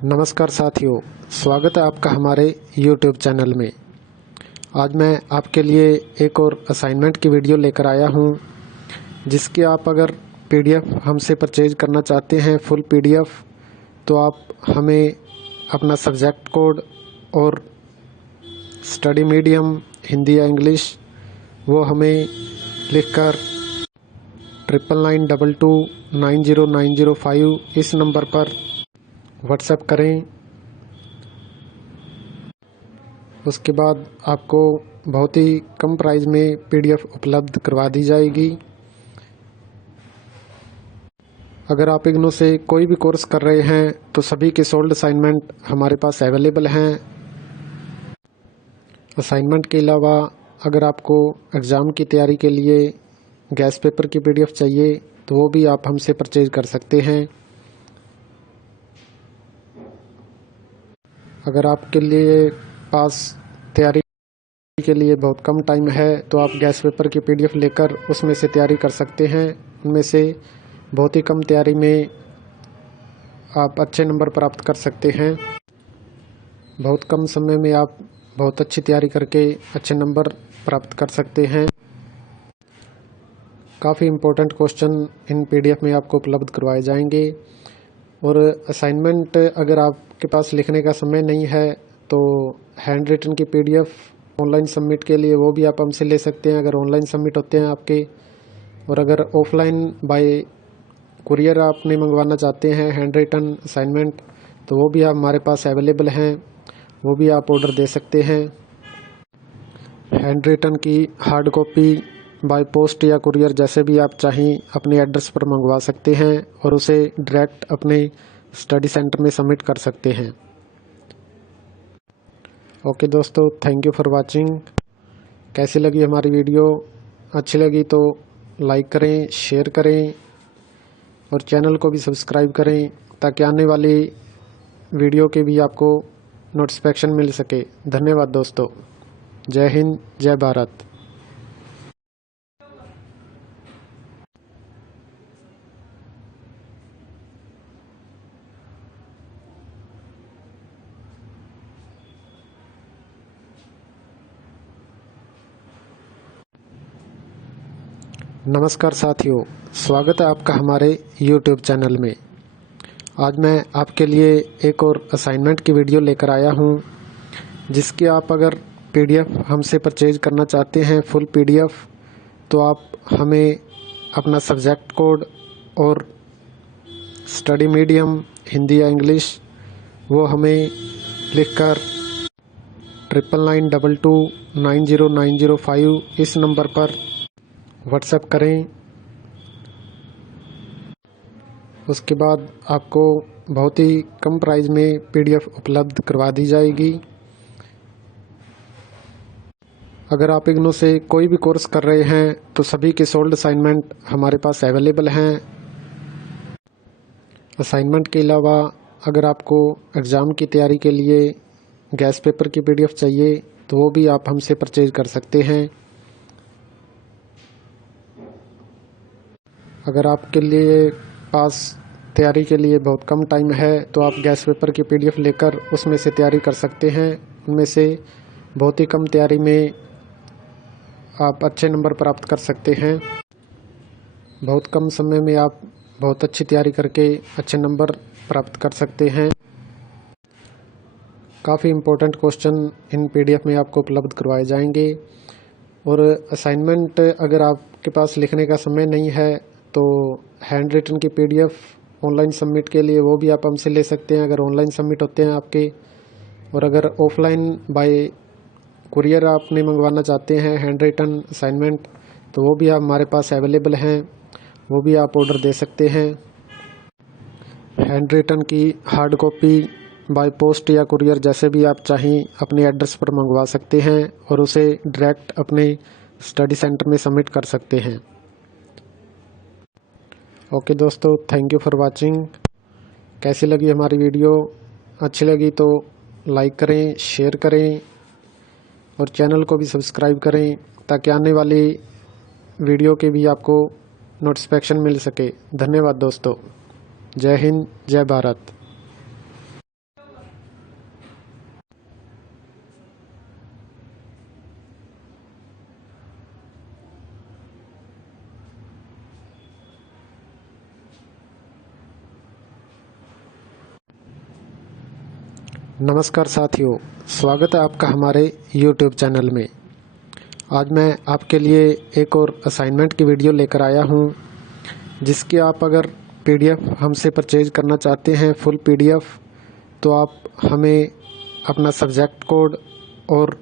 नमस्कार साथियों, स्वागत है आपका हमारे YouTube चैनल में। आज मैं आपके लिए एक और असाइनमेंट की वीडियो लेकर आया हूं, जिसकी आप अगर PDF हमसे परचेज करना चाहते हैं फुल PDF, तो आप हमें अपना सब्जेक्ट कोड और स्टडी मीडियम हिंदी या इंग्लिश वो हमें लिखकर 9992290905 इस नंबर पर व्हाट्सएप करें। उसके बाद आपको बहुत ही कम प्राइस में PDF उपलब्ध करवा दी जाएगी। अगर आप इग्नू से कोई भी कोर्स कर रहे हैं तो सभी के सोल्ड असाइनमेंट हमारे पास अवेलेबल हैं। असाइनमेंट के अलावा अगर आपको एग्ज़ाम की तैयारी के लिए गैस पेपर की PDF चाहिए तो वो भी आप हमसे परचेज कर सकते हैं। अगर आपके लिए पास तैयारी के लिए बहुत कम टाइम है तो आप गैस पेपर की PDF लेकर उसमें से तैयारी कर सकते हैं। उनमें से बहुत ही कम तैयारी में आप अच्छे नंबर प्राप्त कर सकते हैं। बहुत कम समय में आप बहुत अच्छी तैयारी करके अच्छे नंबर प्राप्त कर सकते हैं। काफ़ी इम्पोर्टेंट क्वेश्चन इन PDF में आपको उपलब्ध करवाए जाएंगे। और असाइनमेंट अगर आपके पास लिखने का समय नहीं है तो हैंड रिटन की PDF ऑनलाइन सबमिट के लिए वो भी आप हमसे ले सकते हैं अगर ऑनलाइन सबमिट होते हैं आपके। और अगर ऑफलाइन बाय कुरियर आपने मंगवाना चाहते हैं हैंड रिटन असाइनमेंट तो वो भी आप हमारे पास अवेलेबल हैं, वो भी आप ऑर्डर दे सकते हैं। हैंड रिटन की हार्ड कॉपी बाय पोस्ट या कुरियर जैसे भी आप चाहें अपने एड्रेस पर मंगवा सकते हैं और उसे डायरेक्ट अपने स्टडी सेंटर में सबमिट कर सकते हैं। ओके दोस्तों, थैंक यू फॉर वाचिंग। कैसी लगी हमारी वीडियो? अच्छी लगी तो लाइक करें, शेयर करें और चैनल को भी सब्सक्राइब करें ताकि आने वाली वीडियो के भी आपको नोटिफिकेशन मिल सके। धन्यवाद दोस्तों। जय हिंद, जय भारत। नमस्कार साथियों, स्वागत है आपका हमारे YouTube चैनल में। आज मैं आपके लिए एक और असाइनमेंट की वीडियो लेकर आया हूं, जिसकी आप अगर PDF हमसे परचेज करना चाहते हैं फुल PDF, तो आप हमें अपना सब्जेक्ट कोड और स्टडी मीडियम हिंदी या इंग्लिश वो हमें लिखकर 9992290905 इस नंबर पर व्हाट्सएप करें। उसके बाद आपको बहुत ही कम प्राइस में PDF उपलब्ध करवा दी जाएगी। अगर आप इग्नू से कोई भी कोर्स कर रहे हैं तो सभी के सोल्ड असाइनमेंट हमारे पास अवेलेबल हैं। असाइनमेंट के अलावा अगर आपको एग्ज़ाम की तैयारी के लिए गैस पेपर की PDF चाहिए तो वो भी आप हमसे परचेज कर सकते हैं। अगर आपके लिए पास तैयारी के लिए बहुत कम टाइम है तो आप गैस पेपर की PDF लेकर उसमें से तैयारी कर सकते हैं। उनमें से बहुत ही कम तैयारी में आप अच्छे नंबर प्राप्त कर सकते हैं। बहुत कम समय में आप बहुत अच्छी तैयारी करके अच्छे नंबर प्राप्त कर सकते हैं। काफ़ी इम्पोर्टेंट क्वेश्चन इन PDF में आपको उपलब्ध करवाए जाएंगे। और असाइनमेंट अगर आपके पास लिखने का समय नहीं है तो हैंड रिटन की PDF ऑनलाइन सबमिट के लिए वो भी आप हमसे ले सकते हैं अगर ऑनलाइन सबमिट होते हैं आपके। और अगर ऑफलाइन बाय कुरियर आपने मंगवाना चाहते हैं हैंड रिटन असाइनमेंट तो वो भी आप हमारे पास अवेलेबल हैं, वो भी आप ऑर्डर दे सकते हैं। हैंड रिटन की हार्ड कॉपी बाय पोस्ट या कुरियर जैसे भी आप चाहें अपने एड्रेस पर मंगवा सकते हैं और उसे डायरेक्ट अपने स्टडी सेंटर में सबमिट कर सकते हैं। ओके दोस्तों, थैंक यू फॉर वाचिंग। कैसी लगी हमारी वीडियो? अच्छी लगी तो लाइक करें, शेयर करें और चैनल को भी सब्सक्राइब करें ताकि आने वाली वीडियो के भी आपको नोटिफिकेशन मिल सके। धन्यवाद दोस्तों। जय हिंद, जय भारत। नमस्कार साथियों, स्वागत है आपका हमारे YouTube चैनल में। आज मैं आपके लिए एक और असाइनमेंट की वीडियो लेकर आया हूं, जिसकी आप अगर PDF हमसे परचेज करना चाहते हैं फुल PDF, तो आप हमें अपना सब्जेक्ट कोड और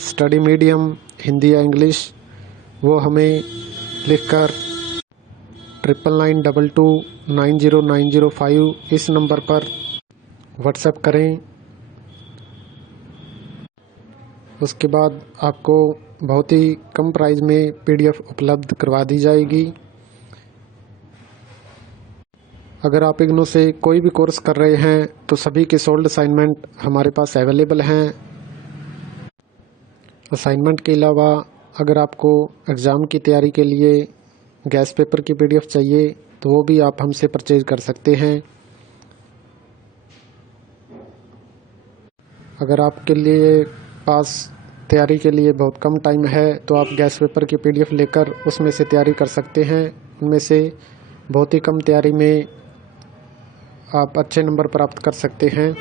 स्टडी मीडियम हिंदी या इंग्लिश वो हमें लिखकर 9992290905 इस नंबर पर व्हाट्सएप करें। उसके बाद आपको बहुत ही कम प्राइस में PDF उपलब्ध करवा दी जाएगी। अगर आप इग्नू से कोई भी कोर्स कर रहे हैं तो सभी के सोल्ड असाइनमेंट हमारे पास अवेलेबल हैं। असाइनमेंट के अलावा अगर आपको एग्ज़ाम की तैयारी के लिए गैस पेपर की PDF चाहिए तो वो भी आप हमसे परचेज कर सकते हैं। अगर आपके लिए पास तैयारी के लिए बहुत कम टाइम है तो आप गैस पेपर की PDF लेकर उसमें से तैयारी कर सकते हैं। उनमें से बहुत ही कम तैयारी में आप अच्छे नंबर प्राप्त कर सकते हैं।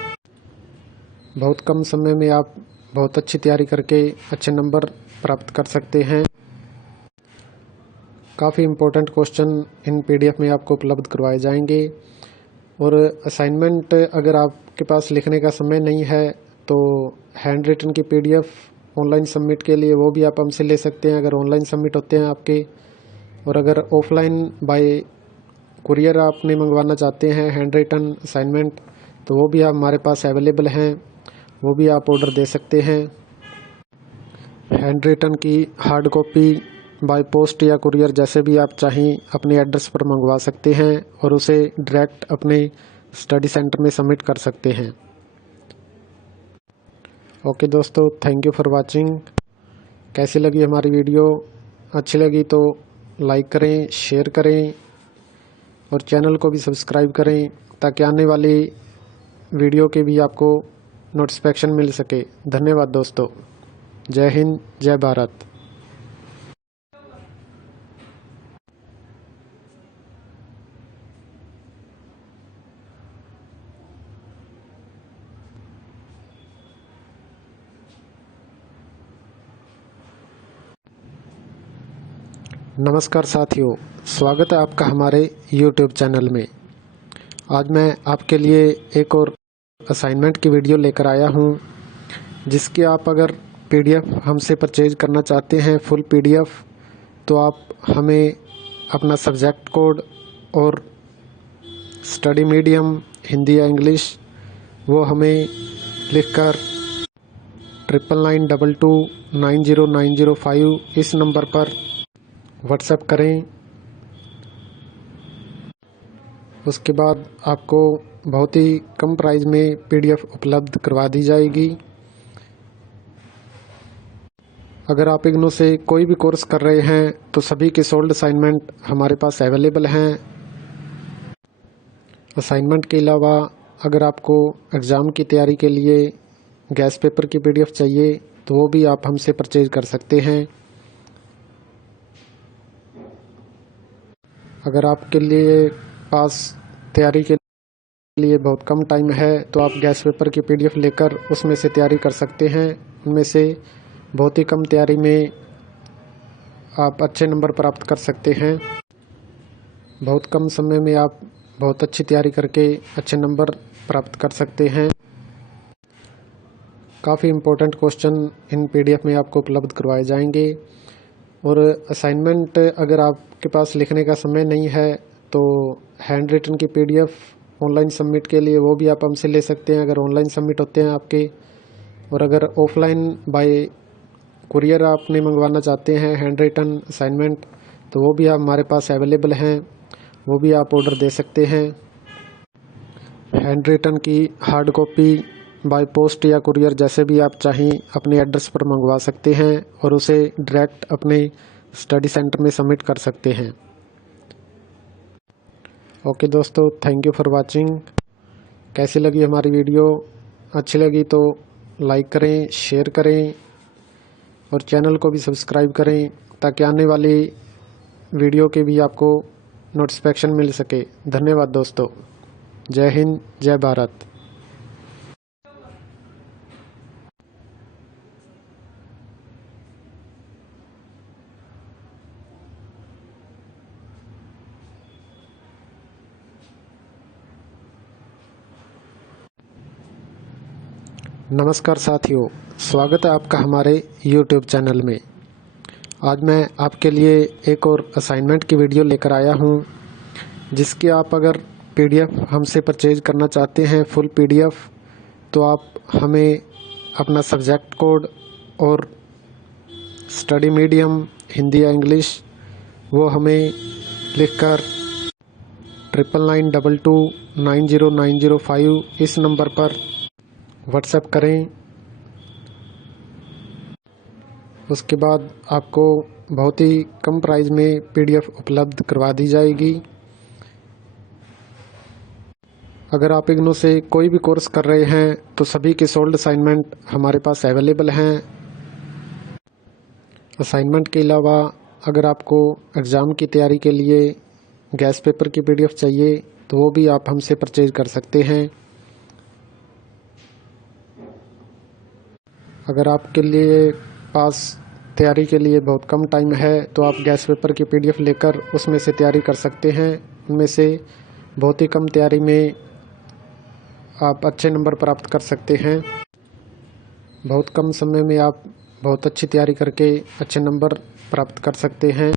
बहुत कम समय में आप बहुत अच्छी तैयारी करके अच्छे नंबर प्राप्त कर सकते हैं। काफ़ी इम्पोर्टेंट क्वेश्चन इन PDF में आपको उपलब्ध करवाए जाएंगे। और असाइनमेंट अगर आपके पास लिखने का समय नहीं है तो हैंड रिटन की PDF ऑनलाइन सबमिट के लिए वो भी आप हमसे ले सकते हैं अगर ऑनलाइन सबमिट होते हैं आपके। और अगर ऑफलाइन बाय कुरियर आपने मंगवाना चाहते हैं हैंड रिटन असाइनमेंट तो वो भी आप हमारे पास अवेलेबल हैं, वो भी आप ऑर्डर दे सकते हैं। हैंड रिटन की हार्ड कॉपी बाय पोस्ट या कुरियर जैसे भी आप चाहें अपने एड्रेस पर मंगवा सकते हैं और उसे डायरेक्ट अपने स्टडी सेंटर में सबमिट कर सकते हैं। ओके दोस्तों, थैंक यू फॉर वाचिंग। कैसी लगी हमारी वीडियो? अच्छी लगी तो लाइक करें, शेयर करें और चैनल को भी सब्सक्राइब करें ताकि आने वाली वीडियो के भी आपको नोटिफिकेशन मिल सके। धन्यवाद दोस्तों। जय हिंद, जय भारत। नमस्कार साथियों, स्वागत है आपका हमारे YouTube चैनल में। आज मैं आपके लिए एक और असाइनमेंट की वीडियो लेकर आया हूं, जिसकी आप अगर PDF हमसे परचेज करना चाहते हैं फुल PDF, तो आप हमें अपना सब्जेक्ट कोड और स्टडी मीडियम हिंदी या इंग्लिश वो हमें लिखकर 9992290905 इस नंबर पर व्हाट्सएप करें। उसके बाद आपको बहुत ही कम प्राइस में PDF उपलब्ध करवा दी जाएगी। अगर आप इग्नू से कोई भी कोर्स कर रहे हैं तो सभी के सोल्ड असाइनमेंट हमारे पास अवेलेबल हैं। असाइनमेंट के अलावा अगर आपको एग्ज़ाम की तैयारी के लिए गैस पेपर की PDF चाहिए तो वो भी आप हमसे परचेज कर सकते हैं। अगर आपके लिए पास तैयारी के लिए बहुत कम टाइम है तो आप गैस पेपर की PDF लेकर उसमें से तैयारी कर सकते हैं। उनमें से बहुत ही कम तैयारी में आप अच्छे नंबर प्राप्त कर सकते हैं। बहुत कम समय में आप बहुत अच्छी तैयारी करके अच्छे नंबर प्राप्त कर सकते हैं। काफ़ी इम्पोर्टेंट क्वेश्चन इन PDF में आपको उपलब्ध करवाए जाएंगे। और असाइनमेंट अगर आपके पास लिखने का समय नहीं है तो हैंड रिटन की PDF ऑनलाइन सबमिट के लिए वो भी आप हमसे ले सकते हैं अगर ऑनलाइन सबमिट होते हैं आपके। और अगर ऑफलाइन बाय कुरियर आपने मंगवाना चाहते हैं हैंड रिटन असाइनमेंट तो वो भी आप हमारे पास अवेलेबल हैं, वो भी आप ऑर्डर दे सकते हैं। हैंड रिटन की हार्ड कॉपी बाय पोस्ट या कुरियर जैसे भी आप चाहें अपने एड्रेस पर मंगवा सकते हैं और उसे डायरेक्ट अपने स्टडी सेंटर में सबमिट कर सकते हैं। ओके दोस्तों, थैंक यू फॉर वाचिंग। कैसी लगी हमारी वीडियो? अच्छी लगी तो लाइक करें, शेयर करें और चैनल को भी सब्सक्राइब करें ताकि आने वाली वीडियो के भी आपको नोटिफिकेशन मिल सके। धन्यवाद दोस्तों। जय हिंद, जय भारत। नमस्कार साथियों, स्वागत है आपका हमारे YouTube चैनल में। आज मैं आपके लिए एक और असाइनमेंट की वीडियो लेकर आया हूं, जिसकी आप अगर PDF हमसे परचेज करना चाहते हैं फुल PDF, तो आप हमें अपना सब्जेक्ट कोड और स्टडी मीडियम हिंदी या इंग्लिश वो हमें लिखकर 9992290905 इस नंबर पर व्हाट्सएप करें। उसके बाद आपको बहुत ही कम प्राइस में PDF उपलब्ध करवा दी जाएगी। अगर आप इग्नू से कोई भी कोर्स कर रहे हैं तो सभी के सोल्ड असाइनमेंट हमारे पास अवेलेबल हैं। असाइनमेंट के अलावा अगर आपको एग्ज़ाम की तैयारी के लिए गैस पेपर की PDF चाहिए तो वो भी आप हमसे परचेज कर सकते हैं। अगर आपके लिए पास तैयारी के लिए बहुत कम टाइम है तो आप गैस पेपर की PDF लेकर उसमें से तैयारी कर सकते हैं। उनमें से बहुत ही कम तैयारी में आप अच्छे नंबर प्राप्त कर सकते हैं। बहुत कम समय में आप बहुत अच्छी तैयारी करके अच्छे नंबर प्राप्त कर सकते हैं।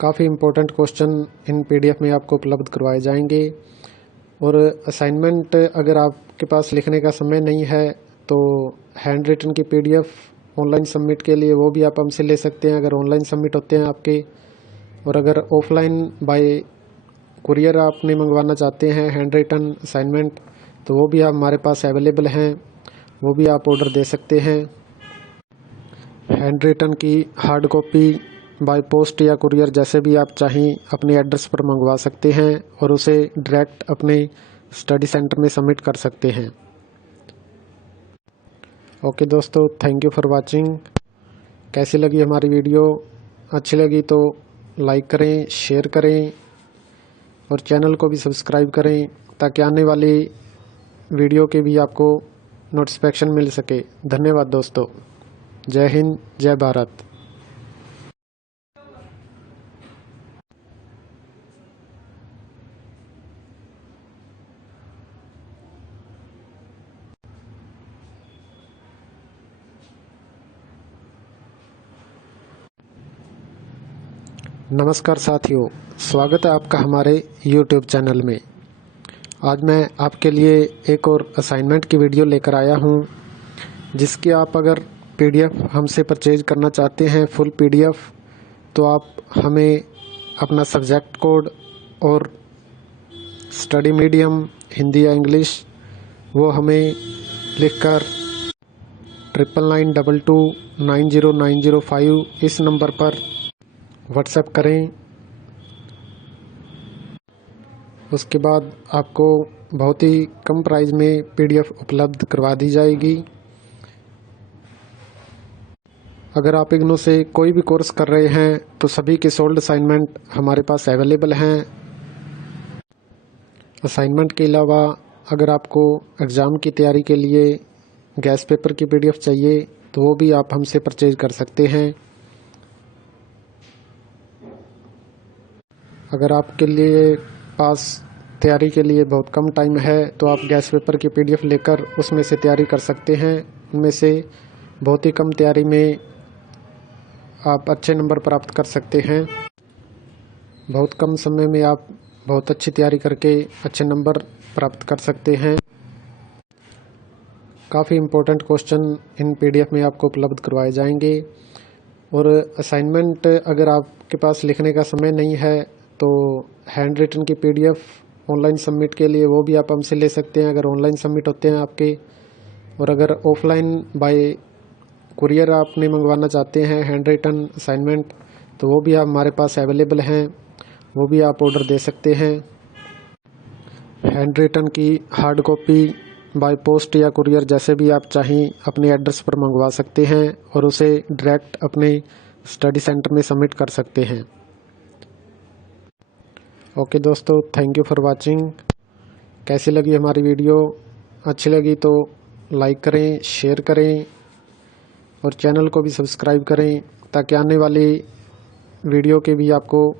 काफ़ी इम्पोर्टेंट क्वेश्चन इन PDF में आपको उपलब्ध करवाए जाएंगे। और असाइनमेंट अगर आपके पास लिखने का समय नहीं है तो हैंड रिटन की PDF ऑनलाइन सबमिट के लिए वो भी आप हमसे ले सकते हैं अगर ऑनलाइन सबमिट होते हैं आपके। और अगर ऑफलाइन बाय कुरियर आपने मंगवाना चाहते हैं हैंड रिटन असाइनमेंट तो वो भी आप हमारे पास अवेलेबल हैं, वो भी आप ऑर्डर दे सकते हैं। हैंड रिटन की हार्ड कॉपी बाय पोस्ट या कुरियर जैसे भी आप चाहें अपने एड्रेस पर मंगवा सकते हैं और उसे डायरेक्ट अपने स्टडी सेंटर में सबमिट कर सकते हैं। ओके दोस्तों, थैंक यू फॉर वाचिंग। कैसी लगी हमारी वीडियो? अच्छी लगी तो लाइक करें, शेयर करें और चैनल को भी सब्सक्राइब करें ताकि आने वाली वीडियो के भी आपको नोटिफिकेशन मिल सके। धन्यवाद दोस्तों। जय हिंद, जय भारत। नमस्कार साथियों, स्वागत है आपका हमारे YouTube चैनल में। आज मैं आपके लिए एक और असाइनमेंट की वीडियो लेकर आया हूं, जिसकी आप अगर PDF हमसे परचेज करना चाहते हैं फुल PDF, तो आप हमें अपना सब्जेक्ट कोड और स्टडी मीडियम हिंदी या इंग्लिश वो हमें लिखकर 9992290905 इस नंबर पर व्हाट्सएप करें। उसके बाद आपको बहुत ही कम प्राइस में PDF उपलब्ध करवा दी जाएगी। अगर आप इग्नू से कोई भी कोर्स कर रहे हैं तो सभी के सोल्ड असाइनमेंट हमारे पास अवेलेबल हैं। असाइनमेंट के अलावा अगर आपको एग्ज़ाम की तैयारी के लिए गैस पेपर की PDF चाहिए तो वो भी आप हमसे परचेज कर सकते हैं। अगर आपके लिए पास तैयारी के लिए बहुत कम टाइम है तो आप गैस पेपर की PDF लेकर उसमें से तैयारी कर सकते हैं। उनमें से बहुत ही कम तैयारी में आप अच्छे नंबर प्राप्त कर सकते हैं। बहुत कम समय में आप बहुत अच्छी तैयारी करके अच्छे नंबर प्राप्त कर सकते हैं। काफ़ी इम्पोर्टेंट क्वेश्चन इन PDF में आपको उपलब्ध करवाए जाएंगे। और असाइनमेंट अगर आपके पास लिखने का समय नहीं है तो हैंड रिटन की PDF ऑनलाइन सबमिट के लिए वो भी आप हमसे ले सकते हैं अगर ऑनलाइन सबमिट होते हैं आपके। और अगर ऑफलाइन बाय कुरियर आपने मंगवाना चाहते हैं हैंड रिटन असाइनमेंट तो वो भी आप हमारे पास अवेलेबल हैं, वो भी आप ऑर्डर दे सकते हैं। हैंड रिटन की हार्ड कॉपी बाय पोस्ट या कुरियर जैसे भी आप चाहें अपने एड्रेस पर मंगवा सकते हैं और उसे डायरेक्ट अपने स्टडी सेंटर में सबमिट कर सकते हैं। ओके दोस्तों, थैंक यू फॉर वाचिंग। कैसी लगी हमारी वीडियो? अच्छी लगी तो लाइक करें, शेयर करें और चैनल को भी सब्सक्राइब करें ताकि आने वाली वीडियो के भी आपको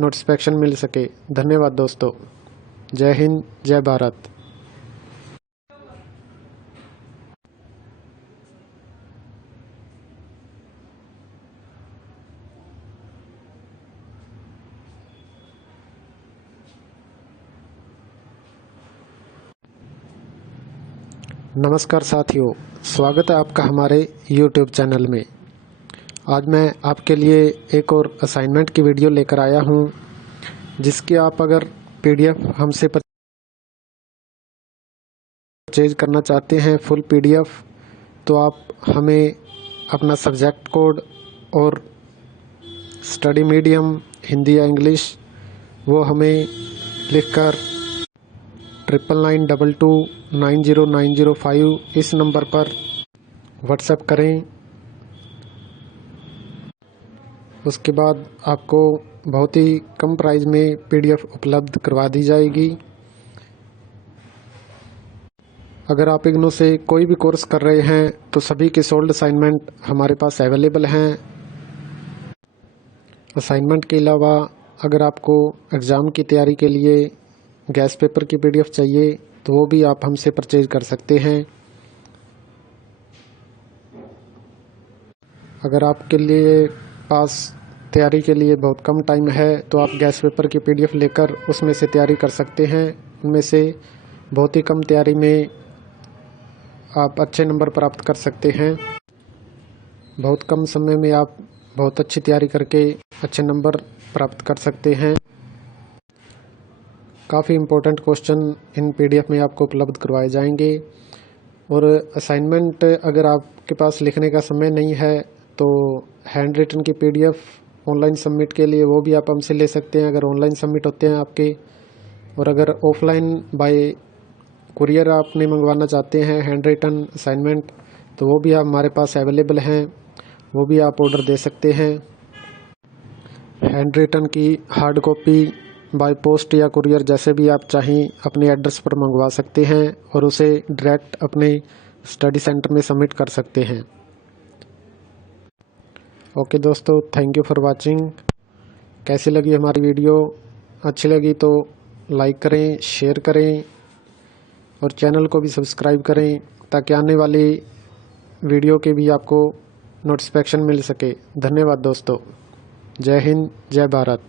नोटिफिकेशन मिल सके। धन्यवाद दोस्तों। जय हिंद, जय भारत। नमस्कार साथियों, स्वागत है आपका हमारे YouTube चैनल में। आज मैं आपके लिए एक और असाइनमेंट की वीडियो लेकर आया हूं, जिसकी आप अगर PDF हमसे परचेज करना चाहते हैं फुल PDF, तो आप हमें अपना सब्जेक्ट कोड और स्टडी मीडियम हिंदी या इंग्लिश वो हमें लिखकर 9992290905 इस नंबर पर व्हाट्सएप करें। उसके बाद आपको बहुत ही कम प्राइस में PDF उपलब्ध करवा दी जाएगी। अगर आप इग्नू से कोई भी कोर्स कर रहे हैं तो सभी के सोल्ड असाइनमेंट हमारे पास अवेलेबल हैं। असाइनमेंट के अलावा अगर आपको एग्ज़ाम की तैयारी के लिए गैस पेपर की PDF चाहिए तो वो भी आप हमसे परचेज कर सकते हैं। अगर आपके लिए पास तैयारी के लिए बहुत कम टाइम है तो आप गैस पेपर की PDF लेकर उसमें से तैयारी कर सकते हैं। उनमें से बहुत ही कम तैयारी में आप अच्छे नंबर प्राप्त कर सकते हैं। बहुत कम समय में आप बहुत अच्छी तैयारी करके अच्छे नंबर प्राप्त कर सकते हैं। काफ़ी इम्पोर्टेंट क्वेश्चन इन PDF में आपको उपलब्ध करवाए जाएंगे। और असाइनमेंट अगर आपके पास लिखने का समय नहीं है तो हैंड रिटन की PDF ऑनलाइन सबमिट के लिए वो भी आप हमसे ले सकते हैं, अगर ऑनलाइन सबमिट होते हैं आपके। और अगर ऑफलाइन बाय कुरियर आपने मंगवाना चाहते हैं हैंड रिटन असाइनमेंट तो वो भी आप हमारे पास अवेलेबल हैं, वो भी आप ऑर्डर दे सकते हैं। हैंड रिटन की हार्ड कॉपी बाय पोस्ट या कुरियर जैसे भी आप चाहें अपने एड्रेस पर मंगवा सकते हैं और उसे डायरेक्ट अपने स्टडी सेंटर में सबमिट कर सकते हैं। ओके दोस्तों, थैंक यू फॉर वाचिंग। कैसी लगी हमारी वीडियो? अच्छी लगी तो लाइक करें, शेयर करें और चैनल को भी सब्सक्राइब करें ताकि आने वाली वीडियो के भी आपको नोटिफिकेशन मिल सके। धन्यवाद दोस्तों। जय हिंद, जय भारत।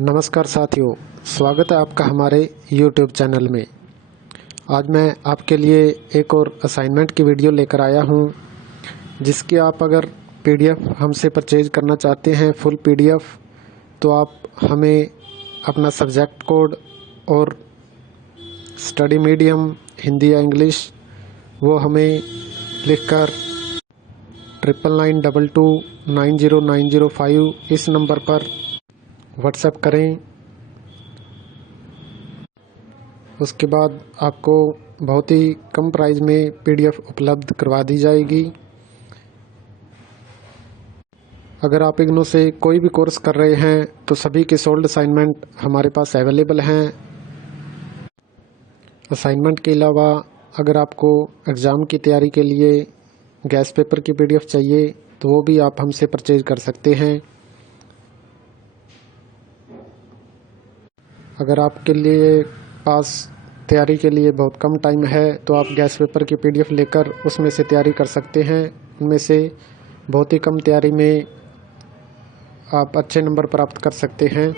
नमस्कार साथियों, स्वागत है आपका हमारे YouTube चैनल में। आज मैं आपके लिए एक और असाइनमेंट की वीडियो लेकर आया हूं, जिसकी आप अगर PDF हमसे परचेज करना चाहते हैं फुल PDF, तो आप हमें अपना सब्जेक्ट कोड और स्टडी मीडियम हिंदी या इंग्लिश वो हमें लिखकर 9992290905 इस नंबर पर व्हाट्सएप करें। उसके बाद आपको बहुत ही कम प्राइस में PDF उपलब्ध करवा दी जाएगी। अगर आप इग्नू से कोई भी कोर्स कर रहे हैं तो सभी के सोल्ड असाइनमेंट हमारे पास अवेलेबल हैं। असाइनमेंट के अलावा अगर आपको एग्ज़ाम की तैयारी के लिए गैस पेपर की PDF चाहिए तो वो भी आप हमसे परचेज कर सकते हैं। अगर आपके लिए पास तैयारी के लिए बहुत कम टाइम है तो आप गैस पेपर की PDF लेकर उसमें से तैयारी कर सकते हैं। उनमें से बहुत ही कम तैयारी में आप अच्छे नंबर प्राप्त कर सकते हैं।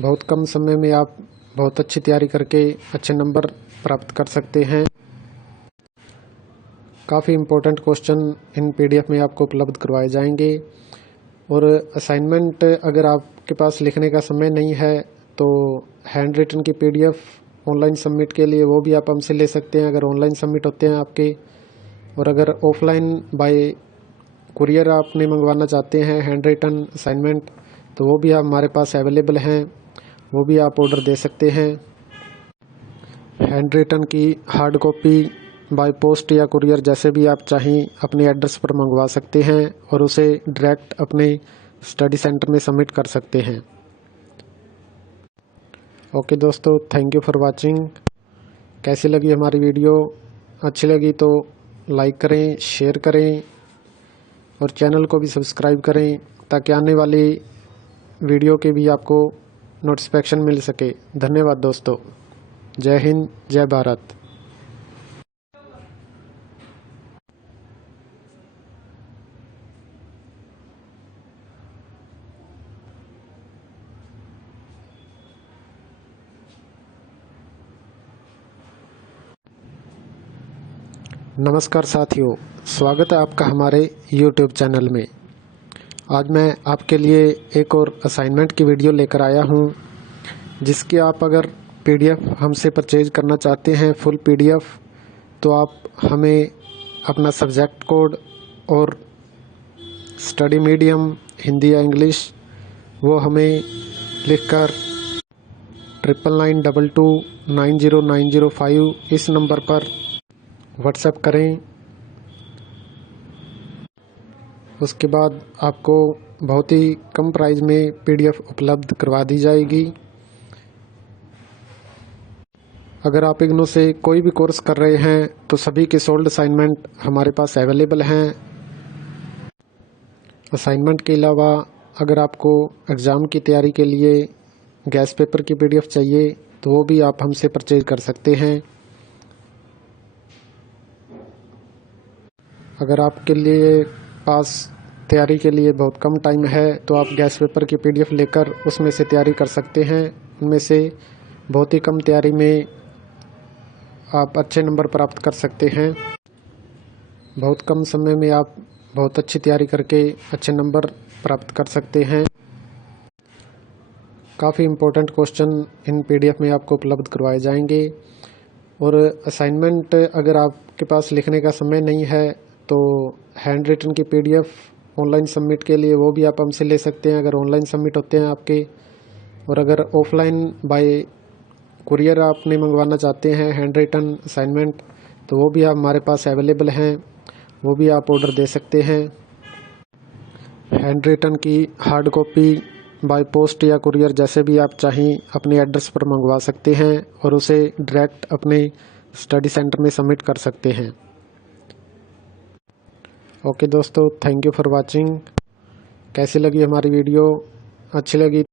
बहुत कम समय में आप बहुत अच्छी तैयारी करके अच्छे नंबर प्राप्त कर सकते हैं। काफ़ी इम्पोर्टेंट क्वेश्चन इन PDF में आपको उपलब्ध करवाए जाएंगे। और असाइनमेंट अगर आपके पास लिखने का समय नहीं है तो हैंड रिटन की PDF ऑनलाइन सबमिट के लिए वो भी आप हमसे ले सकते हैं, अगर ऑनलाइन सबमिट होते हैं आपके। और अगर ऑफलाइन बाय कुरियर आपने मंगवाना चाहते हैं हैंड रिटन असाइनमेंट तो वो भी आप हमारे पास अवेलेबल हैं, वो भी आप ऑर्डर दे सकते हैं। हैंड रिटन की हार्ड कॉपी बाय पोस्ट या कुरियर जैसे भी आप चाहें अपने एड्रेस पर मंगवा सकते हैं और उसे डायरेक्ट अपने स्टडी सेंटर में सबमिट कर सकते हैं। ओके दोस्तों, थैंक यू फॉर वाचिंग। कैसी लगी हमारी वीडियो? अच्छी लगी तो लाइक करें, शेयर करें और चैनल को भी सब्सक्राइब करें ताकि आने वाली वीडियो के भी आपको नोटिफिकेशन मिल सके। धन्यवाद दोस्तों। जय हिंद, जय भारत। नमस्कार साथियों, स्वागत है आपका हमारे YouTube चैनल में। आज मैं आपके लिए एक और असाइनमेंट की वीडियो लेकर आया हूं, जिसकी आप अगर PDF हमसे परचेज करना चाहते हैं, फुल PDF, तो आप हमें अपना सब्जेक्ट कोड और स्टडी मीडियम हिंदी या इंग्लिश वो हमें लिखकर 9992290905 इस नंबर पर व्हाट्सएप करें। उसके बाद आपको बहुत ही कम प्राइस में PDF उपलब्ध करवा दी जाएगी। अगर आप इग्नू से कोई भी कोर्स कर रहे हैं तो सभी के सोल्ड असाइनमेंट हमारे पास अवेलेबल हैं। असाइनमेंट के अलावा अगर आपको एग्ज़ाम की तैयारी के लिए गैस पेपर की PDF चाहिए तो वो भी आप हमसे परचेज कर सकते हैं। अगर आपके लिए पास तैयारी के लिए बहुत कम टाइम है तो आप गैस पेपर की PDF लेकर उसमें से तैयारी कर सकते हैं। उनमें से बहुत ही कम तैयारी में आप अच्छे नंबर प्राप्त कर सकते हैं। बहुत कम समय में आप बहुत अच्छी तैयारी करके अच्छे नंबर प्राप्त कर सकते हैं। काफ़ी इम्पोर्टेंट क्वेश्चन इन PDF में आपको उपलब्ध करवाए जाएंगे। और असाइनमेंट अगर आपके पास लिखने का समय नहीं है तो हैंड रिटन की PDF ऑनलाइन सबमिट के लिए वो भी आप हमसे ले सकते हैं, अगर ऑनलाइन सबमिट होते हैं आपके। और अगर ऑफलाइन बाय कुरियर आपने मंगवाना चाहते हैं हैंड रिटन असाइनमेंट तो वो भी आप हमारे पास अवेलेबल हैं, वो भी आप ऑर्डर दे सकते हैं। हैंड रिटन की हार्ड कॉपी बाय पोस्ट या कुरियर जैसे भी आप चाहें अपने एड्रेस पर मंगवा सकते हैं और उसे डायरेक्ट अपने स्टडी सेंटर में सबमिट कर सकते हैं। ओके दोस्तों, थैंक यू फॉर वाचिंग। कैसी लगी हमारी वीडियो? अच्छी लगी